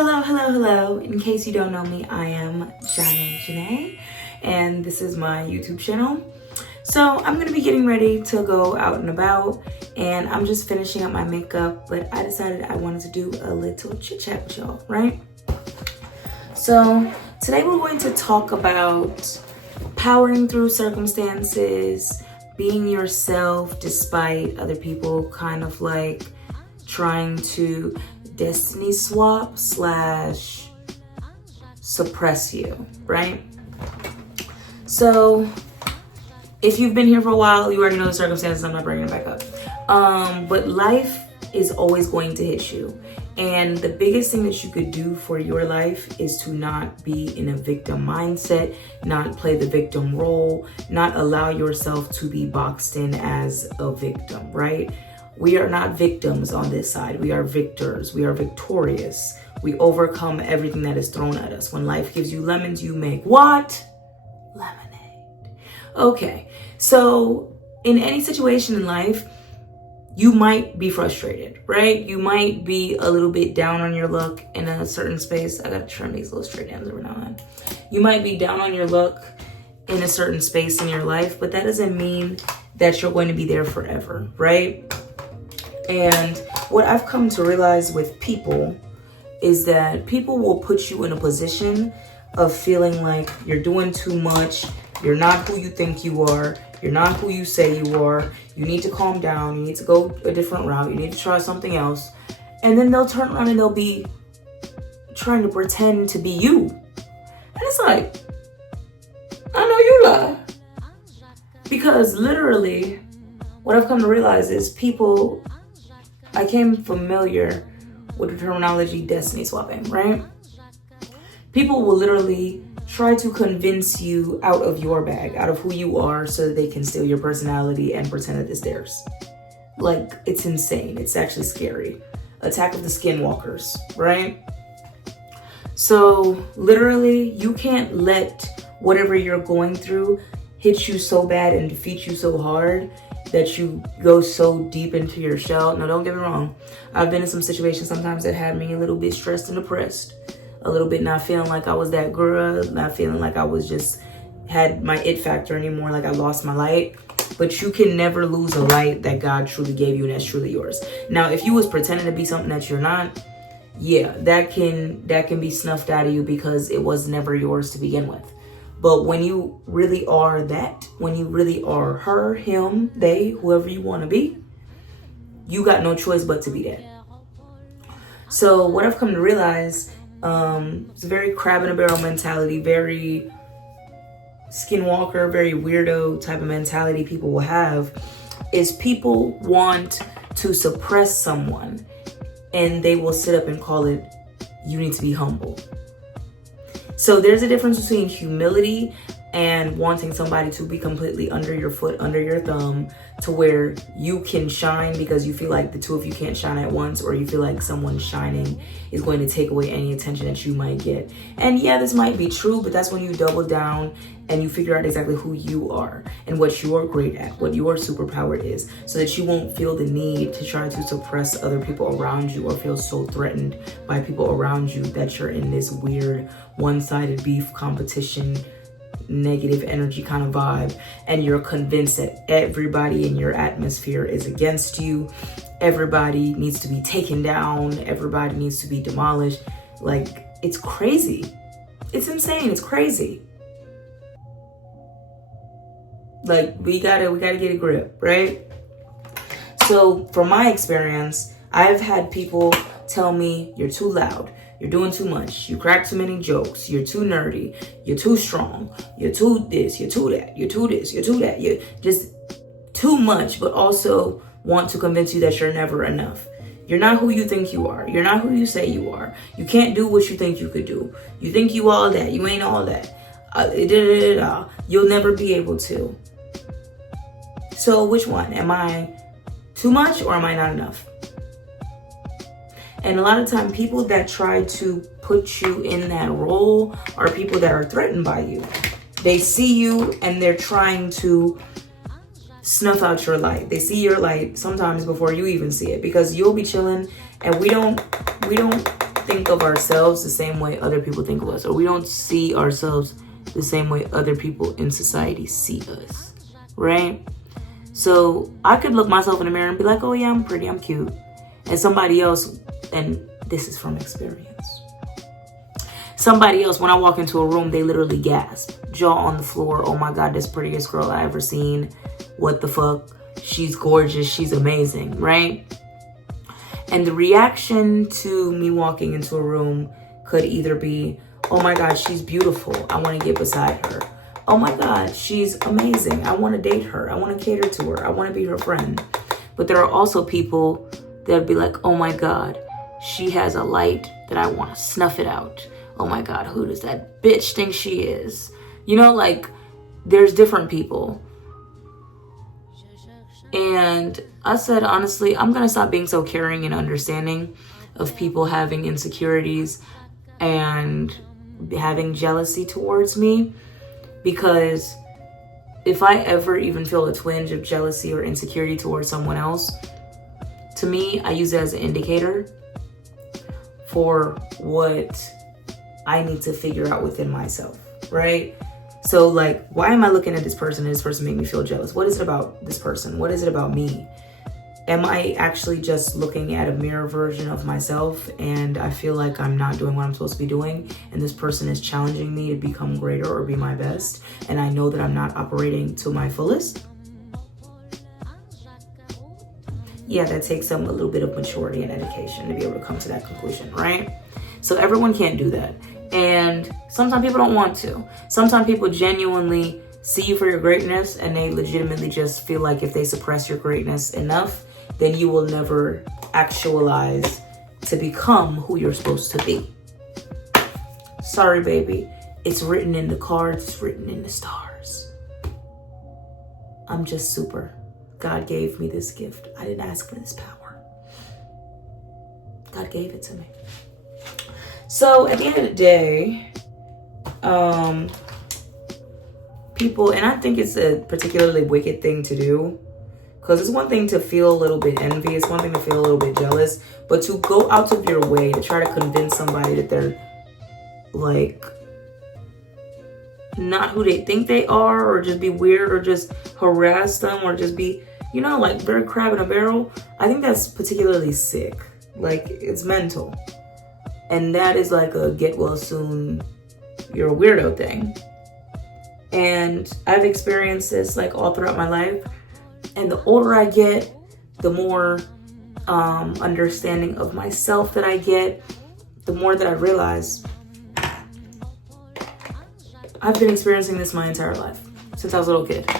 Hello. In case you don't know me, I am Janae, and this is my YouTube channel. So I'm gonna be getting ready to go out and about, and I'm just finishing up my makeup, but I decided I wanted to do a little chit chat with y'all, right? So today we're going to talk about powering through circumstances, being yourself despite other people kind of like trying to destiny swap / suppress you, right? So if you've been here for a while, you already know the circumstances. I'm not bringing it back up. But life is always going to hit you. And the biggest thing that you could do for your life is to not be in a victim mindset, not play the victim role, not allow yourself to be boxed in as a victim, right? We are not victims on this side. We are victors. We are victorious. We overcome everything that is thrown at us. When life gives you lemons, you make what? Lemonade. Okay, so in any situation in life, you might be frustrated, right? You might be a little bit down on your luck in a certain space. I gotta trim these little straight ends every now and then. You might be down on your luck in a certain space in your life, but that doesn't mean that you're going to be there forever, right? And what I've come to realize with people is that people will put you in a position of feeling like you're doing too much, you're not who you think you are, you're not who you say you are, you need to calm down, you need to go a different route, you need to try something else. And then they'll turn around and they'll be trying to pretend to be you. And it's like, I know you lie. Because literally, what I've come to realize is people, I came familiar with the terminology destiny swapping, right? People will literally try to convince you out of your bag, out of who you are, so that they can steal your personality and pretend that it's theirs. Like, it's insane. It's actually scary. Attack of the Skinwalkers, right? So literally, you can't let whatever you're going through hit you so bad and defeat you so hard that you go so deep into your shell. Now, don't get me wrong. I've been in some situations sometimes that had me a little bit stressed and depressed. A little bit not feeling like I was that girl, not feeling like I was just had my it factor anymore, like I lost my light. But you can never lose a light that God truly gave you and that's truly yours. Now, if you was pretending to be something that you're not, yeah, that can be snuffed out of you because it was never yours to begin with. But when you really are that, when you really are her, him, they, whoever you want to be, you got no choice but to be that. So what I've come to realize, it's a very crab in a barrel mentality, very skinwalker, very weirdo type of mentality people will have, is people want to suppress someone and they will sit up and call it, you need to be humble. So there's a difference between humility and wanting somebody to be completely under your foot, under your thumb, to where you can shine because you feel like the two of you can't shine at once, or you feel like someone shining is going to take away any attention that you might get. And yeah, this might be true, but that's when you double down and you figure out exactly who you are and what you're great at, what your superpower is, so that you won't feel the need to try to suppress other people around you or feel so threatened by people around you that you're in this weird one-sided beef competition, negative energy kind of vibe, and you're convinced that everybody in your atmosphere is against you, everybody needs to be taken down, everybody needs to be demolished. Like, it's crazy. It's insane. It's crazy. Like, we gotta get a grip, right? So from my experience, I've had people tell me, you're too loud, you're doing too much, you crack too many jokes, you're too nerdy, you're too strong, you're too this, you're too that, you're too this, you're too that, you're just too much, but also want to convince you that you're never enough. You're not who you think you are. You're not who you say you are. You can't do what you think you could do. You think you all that. You ain't all that. You'll never be able to. So which one? Am I too much or am I not enough? And a lot of time, people that try to put you in that role are people that are threatened by you. They see you and they're trying to snuff out your light. They see your light sometimes before you even see it, because you'll be chilling and we don't think of ourselves the same way other people think of us, or we don't see ourselves the same way other people in society see us, right? So I could look myself in the mirror and be like, oh yeah, I'm pretty, I'm cute. And somebody else, and this is from experience, somebody else, when I walk into a room, they literally gasp, jaw on the floor, oh my God, this prettiest girl I ever seen. What the fuck? She's gorgeous, she's amazing, right? And the reaction to me walking into a room could either be, oh my God, she's beautiful, I want to get beside her. Oh my God, she's amazing, I want to date her, I want to cater to her, I want to be her friend. But there are also people that'd be like, oh my God, she has a light that I want to snuff it out. Oh my God, who does that bitch think she is? You know, like, there's different people. And I said, honestly, I'm going to stop being so caring and understanding of people having insecurities and having jealousy towards me. Because if I ever even feel a twinge of jealousy or insecurity towards someone else, to me, I use it as an indicator for what I need to figure out within myself, right? So like, why am I looking at this person and this person make me feel jealous? What is it about this person? What is it about me? Am I actually just looking at a mirror version of myself and I feel like I'm not doing what I'm supposed to be doing and this person is challenging me to become greater or be my best and I know that I'm not operating to my fullest? Yeah, that takes a little bit of maturity and education to be able to come to that conclusion, right? So everyone can't do that. And sometimes people don't want to. Sometimes people genuinely see you for your greatness and they legitimately just feel like if they suppress your greatness enough, then you will never actualize to become who you're supposed to be. Sorry, baby. It's written in the cards, it's written in the stars. I'm just super. God gave me this gift. I didn't ask for this power. God gave it to me. So at the end of the day, people, and I think it's a particularly wicked thing to do, because it's one thing to feel a little bit envious, one thing to feel a little bit jealous, but to go out of your way to try to convince somebody that they're like not who they think they are, or just be weird, or just harass them, or just be, you know, like very crab in a barrel. I think that's particularly sick. Like, it's mental. And that is like a get well soon, you're a weirdo thing. And I've experienced this like all throughout my life. And the older I get, the more understanding of myself that I get, the more that I realize I've been experiencing this my entire life since I was a little kid.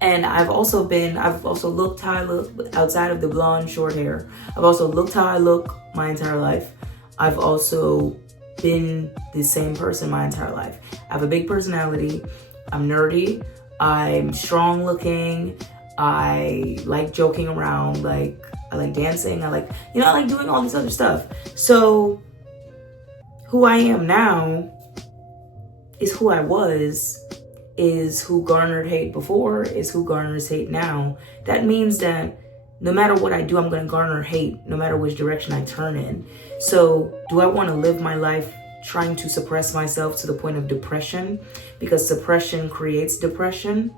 And I've also looked how I look outside of the blonde short hair. I've also looked how I look my entire life. I've also been the same person my entire life. I have a big personality. I'm nerdy. I'm strong looking. I like joking around. Like, I like dancing. I like doing all this other stuff. So who I am now is who I was, is who garnered hate before, is who garners hate now. That means that no matter what I do, I'm going to garner hate, no matter which direction I turn in. So do I want to live my life trying to suppress myself to the point of depression, because suppression creates depression?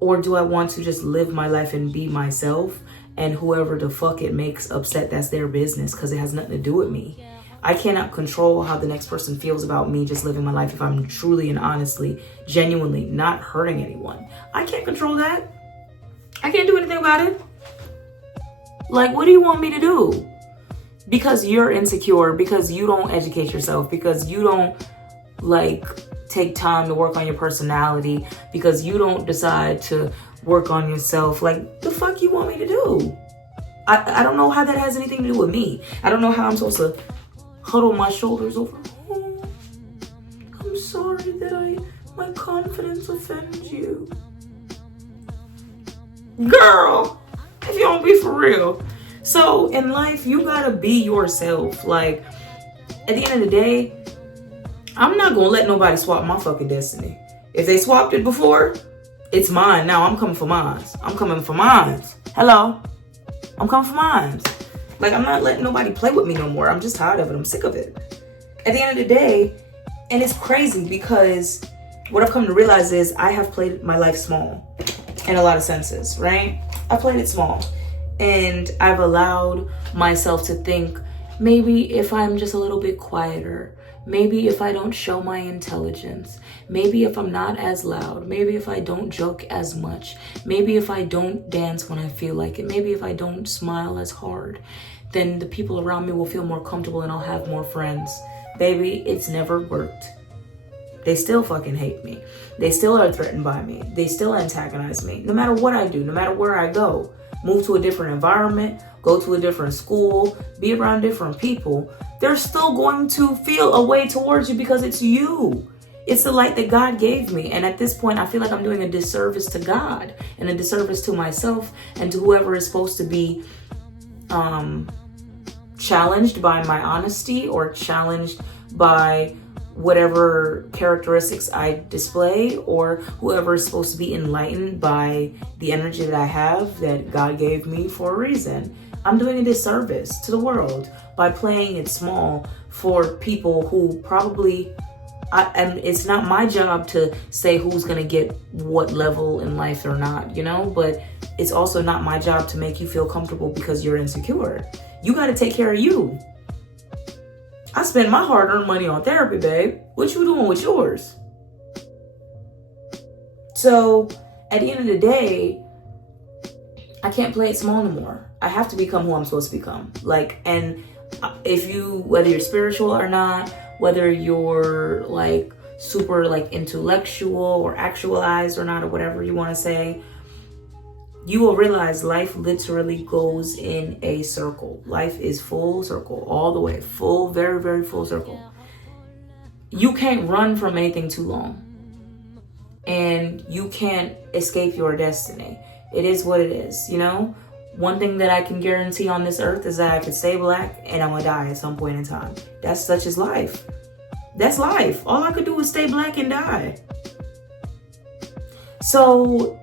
Or do I want to just live my life and be myself, and whoever the fuck it makes upset, that's their business, because it has nothing to do with me. I cannot control how the next person feels about me just living my life if I'm truly and honestly, genuinely not hurting anyone. I can't control that. I can't do anything about it. Like, what do you want me to do? Because you're insecure, because you don't educate yourself, because you don't like take time to work on your personality, because you don't decide to work on yourself. Like, the fuck you want me to do? I don't know how that has anything to do with me. I don't know how I'm supposed to huddle my shoulders over. Oh, I'm sorry that my confidence offends you. Girl, if you don't be for real. So in life, you gotta be yourself. Like, at the end of the day, I'm not gonna let nobody swap my fucking destiny. If they swapped it before, it's mine now. I'm coming for mine. I'm coming for mine. Hello? I'm coming for mine. Like, I'm not letting nobody play with me no more. I'm just tired of it. I'm sick of it. At the end of the day, and it's crazy because what I've come to realize is I have played my life small in a lot of senses, right? I played it small. And I've allowed myself to think, maybe if I'm just a little bit quieter, maybe if I don't show my intelligence, maybe if I'm not as loud, maybe if I don't joke as much, maybe if I don't dance when I feel like it, maybe if I don't smile as hard, then the people around me will feel more comfortable and I'll have more friends. Baby, it's never worked. They still fucking hate me. They still are threatened by me. They still antagonize me. No matter what I do, no matter where I go, move to a different environment, go to a different school, be around different people, they're still going to feel a way towards you because it's you. It's the light that God gave me. And at this point, I feel like I'm doing a disservice to God and a disservice to myself and to whoever is supposed to be challenged by my honesty or challenged by whatever characteristics I display, or whoever is supposed to be enlightened by the energy that I have that God gave me for a reason. I'm doing a disservice to the world by playing it small for people who probably, and it's not my job to say who's gonna get what level in life or not, you know, but it's also not my job to make you feel comfortable because you're insecure. You gotta take care of you. I spend my hard-earned money on therapy, babe. What you doing with yours? So at the end of the day, I can't play it small anymore. I have to become who I'm supposed to become. Like, and if you, whether you're spiritual or not, whether you're like super like intellectual or actualized or not, or whatever you want to say, you will realize life literally goes in a circle. Life is full circle, all the way, full, very, very full circle. You can't run from anything too long. And you can't escape your destiny. It is what it is, you know? One thing that I can guarantee on this earth is that I could stay black and I'm gonna die at some point in time. That's such as life. That's life. All I could do is stay black and die. So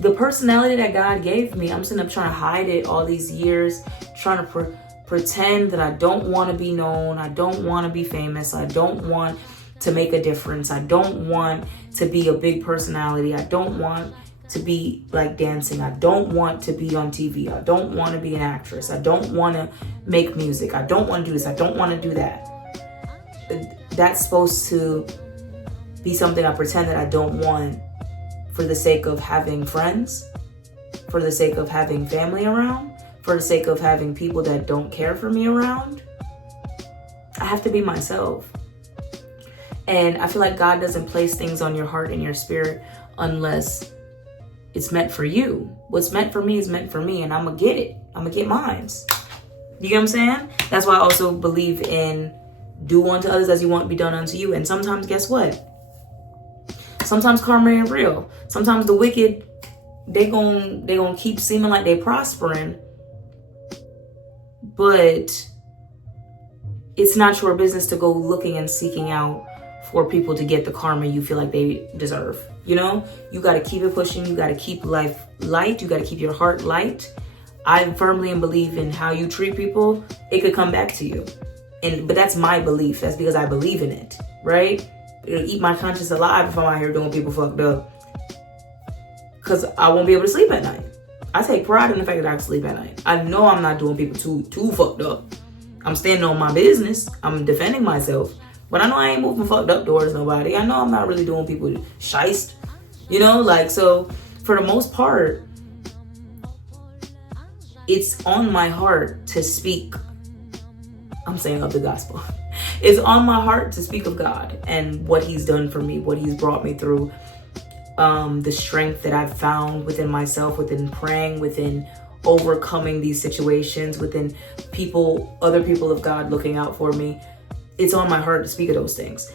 the personality that God gave me, I'm sitting up trying to hide it all these years, trying to pretend that I don't want to be known. I don't want to be famous. I don't want to make a difference. I don't want to be a big personality. I don't want to be like dancing. I don't want to be on TV. I don't want to be an actress. I don't want to make music. I don't want to do this. I don't want to do that. That's supposed to be something I pretend that I don't want for the sake of having friends, for the sake of having family around, for the sake of having people that don't care for me around. I have to be myself. And I feel like God doesn't place things on your heart and your spirit unless it's meant for you. What's meant for me is meant for me, and I'm gonna get it. I'm gonna get mine. You get what I'm saying? That's why I also believe in do unto others as you want to be done unto you. And sometimes, guess what? Sometimes karma ain't real. Sometimes the wicked, they gon' keep seeming like they prospering, but it's not your business to go looking and seeking out for people to get the karma you feel like they deserve. You know, you got to keep it pushing. You got to keep life light. You got to keep your heart light. I firmly believe in how you treat people, it could come back to you. But that's my belief. That's because I believe in it, right? It'll eat my conscience alive if I'm out here doing people fucked up. Because I won't be able to sleep at night. I take pride in the fact that I can sleep at night. I know I'm not doing people too fucked up. I'm standing on my business. I'm defending myself. But I know I ain't moving fucked up towards nobody. I know I'm not really doing people shiced. You know, like, so for the most part, it's on my heart to speak. I'm saying of the gospel. It's on my heart to speak of God and what he's done for me, what he's brought me through, the strength that I've found within myself, within praying, within overcoming these situations, within other people of God looking out for me. It's on my heart to speak of those things.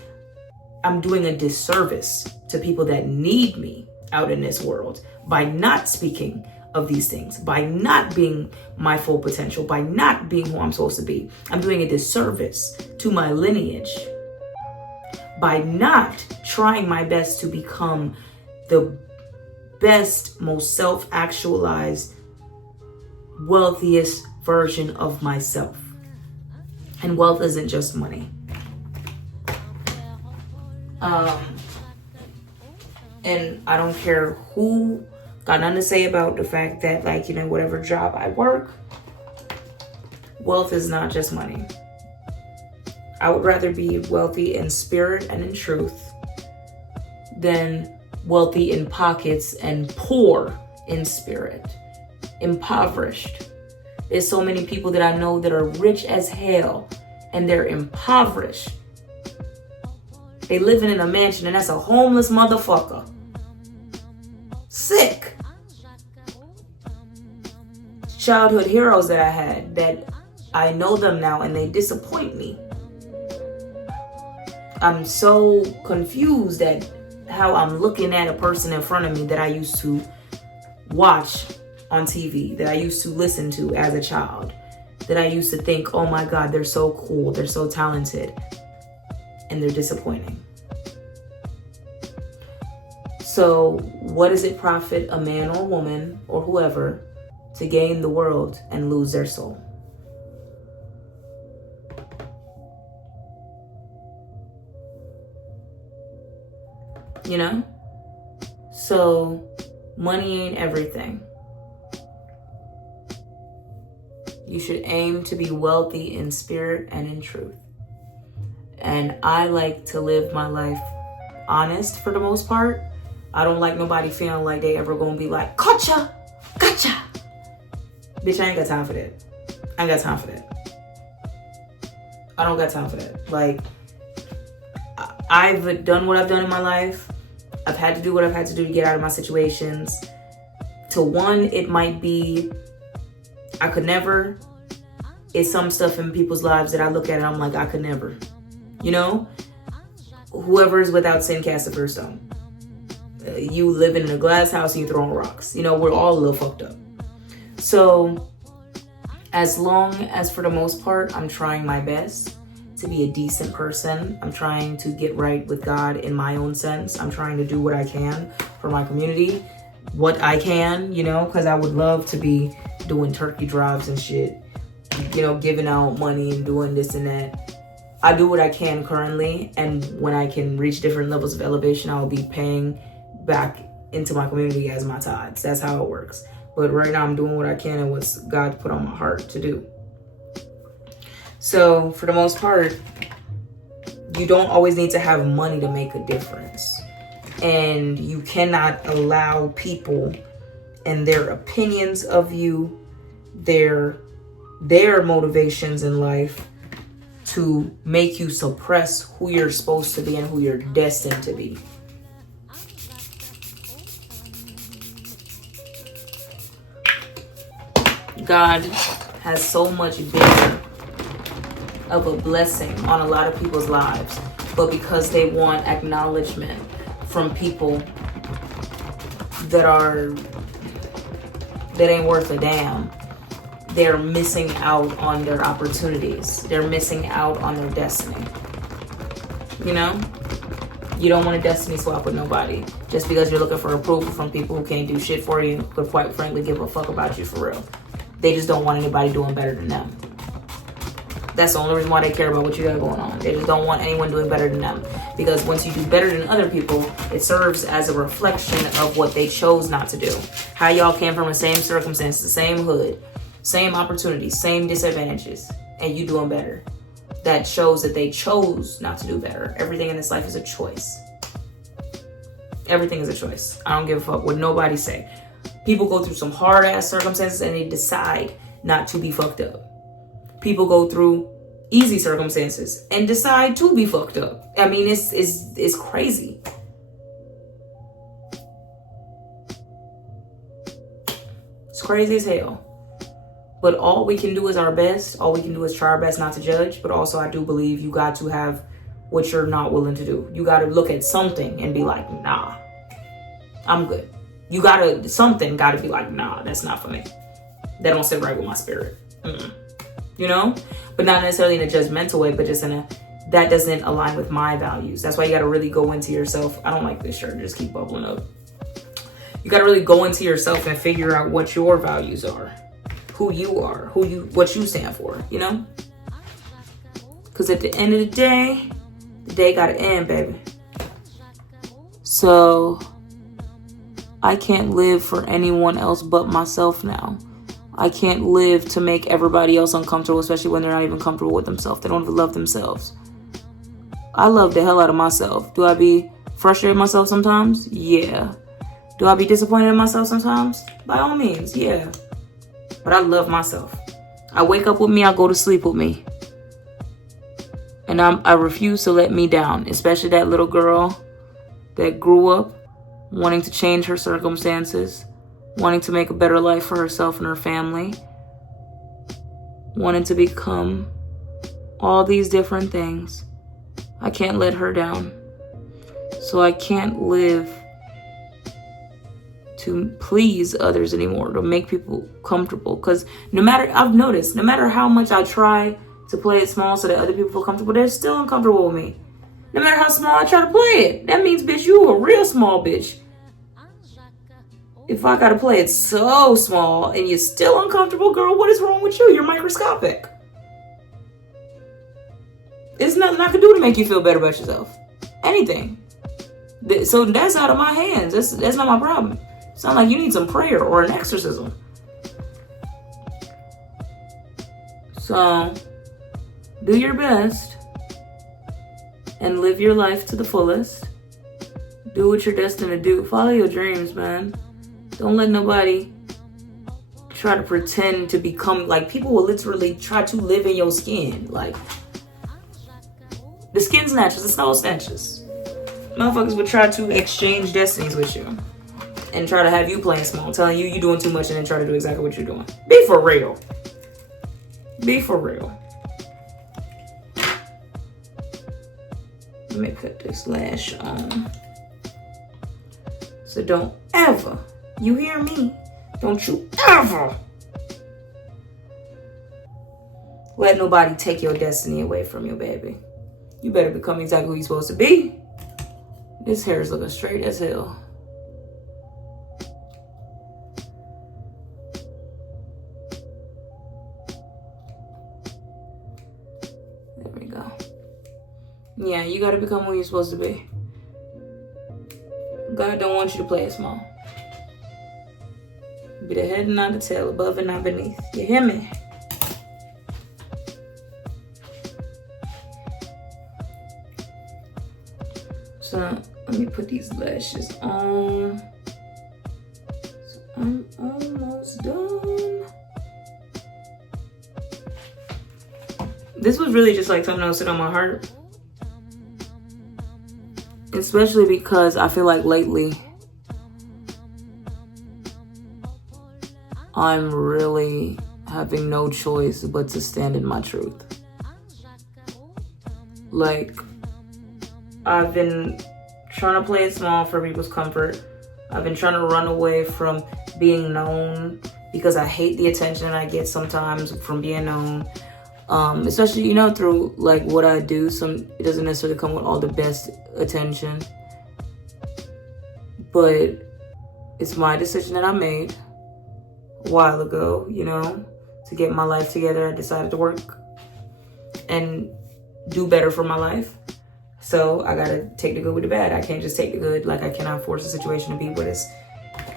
I'm doing a disservice to people that need me out in this world by not speaking of these things, by not being my full potential, by not being who I'm supposed to be. I'm doing a disservice to my lineage by not trying my best to become the best, most self-actualized, wealthiest version of myself. And wealth isn't just money. And I don't care who got nothing to say about the fact that, like, you know, whatever job I work, wealth is not just money. I would rather be wealthy in spirit and in truth than wealthy in pockets and poor in spirit, impoverished. There's so many people that I know that are rich as hell and they're impoverished. They living in a mansion and that's a homeless motherfucker. Sick. Childhood heroes that I had that I know them now and they disappoint me. I'm so confused at how I'm looking at a person in front of me that I used to watch on TV, that I used to listen to as a child, that I used to think, oh my God, they're so cool, they're so talented, and they're disappointing. So what does it profit a man or woman or whoever to gain the world and lose their soul? You know? So money ain't everything. You should aim to be wealthy in spirit and in truth. And I like to live my life honest for the most part. I don't like nobody feeling like they ever gonna be like, gotcha. Bitch, I ain't got time for that. I ain't got time for that. I don't got time for that. Like, I've done what I've done in my life. I've had to do what I've had to do to get out of my situations. To one, it might be, I could never. It's some stuff in people's lives that I look at and I'm like, I could never. You know? Whoever is without sin cast the first stone. You living in a glass house and you throwing rocks. You know, we're all a little fucked up. So, as long as for the most part, I'm trying my best to be a decent person. I'm trying to get right with God in my own sense. I'm trying to do what I can for my community. What I can, you know, because I would love to be doing turkey drives and shit. You know, giving out money and doing this and that. I do what I can currently. And when I can reach different levels of elevation, I'll be paying back into my community as my tithes. That's how it works. But right now I'm doing what I can and what God put on my heart to do. So for the most part, you don't always need to have money to make a difference. And you cannot allow people and their opinions of you, their motivations in life to make you suppress who you're supposed to be and who you're destined to be. God has so much bigger of a blessing on a lot of people's lives, but because they want acknowledgement from people that ain't worth a damn, they're missing out on their opportunities. They're missing out on their destiny. You know? You don't want a destiny swap with nobody just because you're looking for approval from people who can't do shit for you, but quite frankly give a fuck about you for real. They just don't want anybody doing better than them. That's the only reason why they care about what you got going on. They just don't want anyone doing better than them. Because once you do better than other people, it serves as a reflection of what they chose not to do. How y'all came from the same circumstances, the same hood, same opportunities, same disadvantages, and you doing better. That shows that they chose not to do better. Everything in this life is a choice. Everything is a choice. I don't give a fuck what nobody say. People go through some hard ass circumstances and they decide not to be fucked up. People go through easy circumstances and decide to be fucked up. I mean, it's crazy. It's crazy as hell. But all we can do is our best. All we can do is try our best not to judge. But also, I do believe you got to have what you're not willing to do. You got to look at something and be like, nah, I'm good. You something got to be like, nah, that's not for me. That don't sit right with my spirit. You know? But not necessarily in a judgmental way, but just that doesn't align with my values. That's why you got to really go into yourself. I don't like this shirt. Just keep bubbling up. You got to really go into yourself and figure out what your values are. who you are, what you stand for, you know? Because at the end of the day gotta end, baby. So I can't live for anyone else but myself now. I can't live to make everybody else uncomfortable, especially when they're not even comfortable with themselves. They don't even love themselves. I love the hell out of myself. Do I be frustrated with myself sometimes? Yeah. Do I be disappointed in myself sometimes? By all means, yeah. But I love myself. I wake up with me, I go to sleep with me. And I refuse to let me down, especially that little girl that grew up wanting to change her circumstances, wanting to make a better life for herself and her family, wanting to become all these different things. I can't let her down. So I can't live to please others anymore, to make people comfortable. Because I've noticed, no matter how much I try to play it small so that other people feel comfortable, they're still uncomfortable with me. No matter how small I try to play it. That means, bitch, you a real small bitch. If I gotta play it so small and you're still uncomfortable, girl, what is wrong with you? You're microscopic. There's nothing I can do to make you feel better about yourself. Anything. So that's out of my hands. That's not my problem. It's not like you need some prayer or an exorcism. So do your best and live your life to the fullest. Do what you're destined to do. Follow your dreams, man. Don't let nobody try to pretend to become, like, people will literally try to live in your skin. Like, the skin snatchers, the snow snatchers. Motherfuckers would try to exchange destinies with you and try to have you playing small, telling you you're doing too much and then try to do exactly what you're doing. Be for real. Be for real. Let me put this lash on. So don't ever, you hear me? Don't you ever let nobody take your destiny away from you, baby. You better become exactly who you're supposed to be. This hair is looking straight as hell. There we go. Yeah, you gotta become who you're supposed to be. God don't want you to play it small. Be the head and not the tail, above and not beneath. You hear me? So let me put these lashes on. So I'm almost done. This was really just like something that was sitting on my heart. Especially because I feel like lately I'm really having no choice but to stand in my truth. Like, I've been trying to play it small for people's comfort. I've been trying to run away from being known because I hate the attention that I get sometimes from being known. Especially, you know, through like what I do. It doesn't necessarily come with all the best attention. But it's my decision that I made a while ago, you know, to get my life together. I decided to work and do better for my life. So I gotta take the good with the bad. I can't just take the good, like I cannot force a situation to be what it's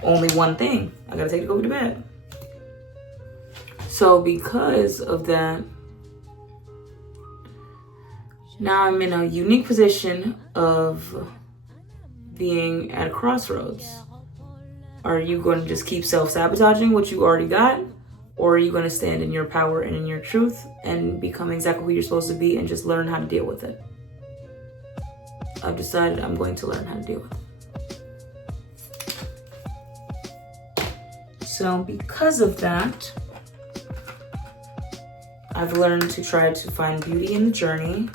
only one thing. I gotta take the good with the bad. So because of that, now I'm in a unique position of being at a crossroads. Are you going to just keep self-sabotaging what you already got? Or are you going to stand in your power and in your truth and become exactly who you're supposed to be and just learn how to deal with it? I've decided I'm going to learn how to deal with it. So because of that, I've learned to try to find beauty in the journey.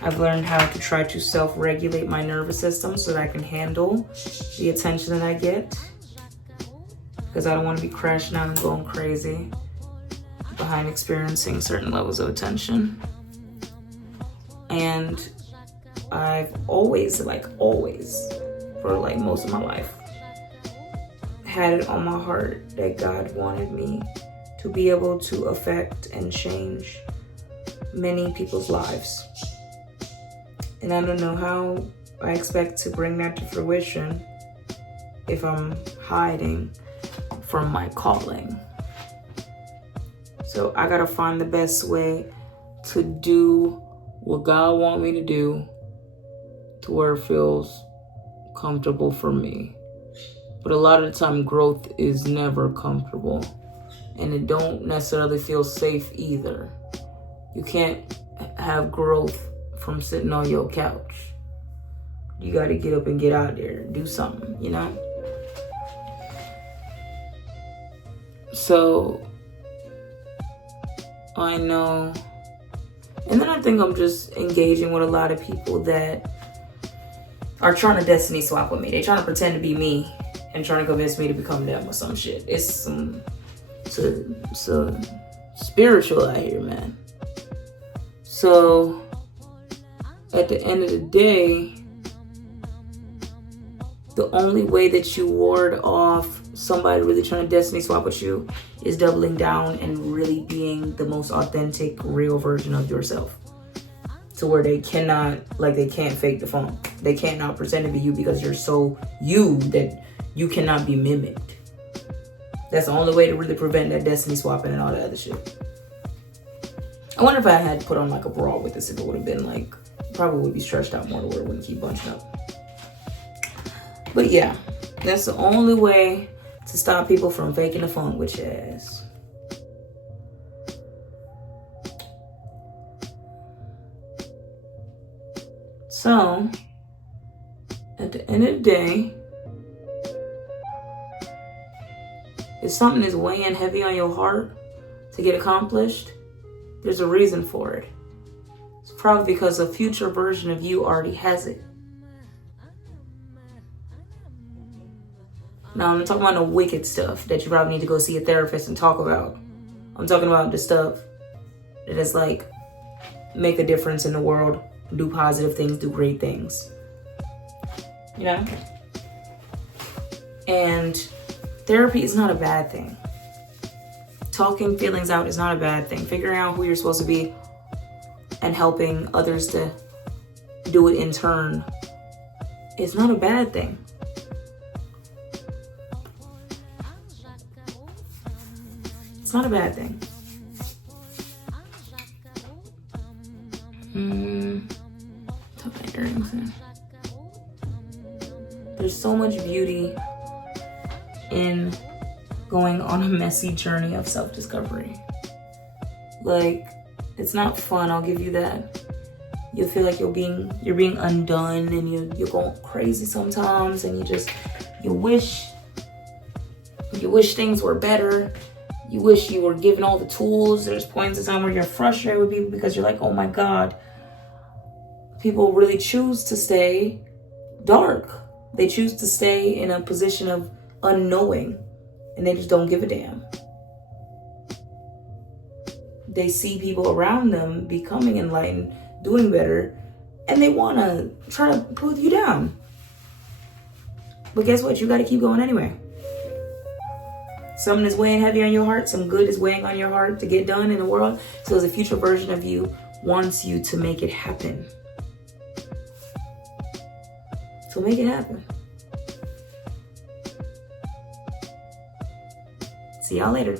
I've learned how to try to self-regulate my nervous system so that I can handle the attention that I get. Because I don't want to be crashing out and going crazy behind experiencing certain levels of attention. And I've always, for like most of my life, had it on my heart that God wanted me to be able to affect and change many people's lives. And I don't know how I expect to bring that to fruition if I'm hiding from my calling. So I gotta find the best way to do what God wants me to do to where it feels comfortable for me. But a lot of the time, growth is never comfortable, and it don't necessarily feel safe either. You can't have growth from sitting on your couch. You got to get up and get out there and do something, you know? So I know. And then I think I'm just engaging with a lot of people that are trying to destiny swap with me. They're trying to pretend to be me and trying to convince me to become them or some shit. It's spiritual out here, man. So at the end of the day, the only way that you ward off somebody really trying to destiny swap with you is doubling down and really being the most authentic, real version of yourself. To where they can't fake the funk. They can't now pretend to be you because you're so you that you cannot be mimicked. That's the only way to really prevent that destiny swapping and all that other shit. I wonder if I had put on like a bra with this, if it would have been like, probably would be stretched out more to where it wouldn't keep bunching up. But yeah, that's the only way to stop people from faking the funk with your ass. So, at the end of the day, if something is weighing heavy on your heart to get accomplished, there's a reason for it. It's probably because a future version of you already has it. Now, I'm not talking about no wicked stuff that you probably need to go see a therapist and talk about. I'm talking about the stuff that is like, make a difference in the world, do positive things, do great things. You know? And therapy is not a bad thing. Talking feelings out is not a bad thing. Figuring out who you're supposed to be and helping others to do it in turn is not a bad thing. It's not a bad thing. Tuck my earrings in. There's so much beauty in going on a messy journey of self-discovery. Like, it's not fun, I'll give you that. You'll feel like you're being undone, and you're going crazy sometimes, and you wish things were better. You wish you were given all the tools. There's points in time where you're frustrated with people because you're like, oh my God, people really choose to stay dark. They choose to stay in a position of unknowing, and they just don't give a damn. They see people around them becoming enlightened, doing better, and they want to try to put you down. But guess what? You got to keep going anyway. Something is weighing heavy on your heart. Some good is weighing on your heart to get done in the world. So the future version of you wants you to make it happen. So make it happen. See y'all later.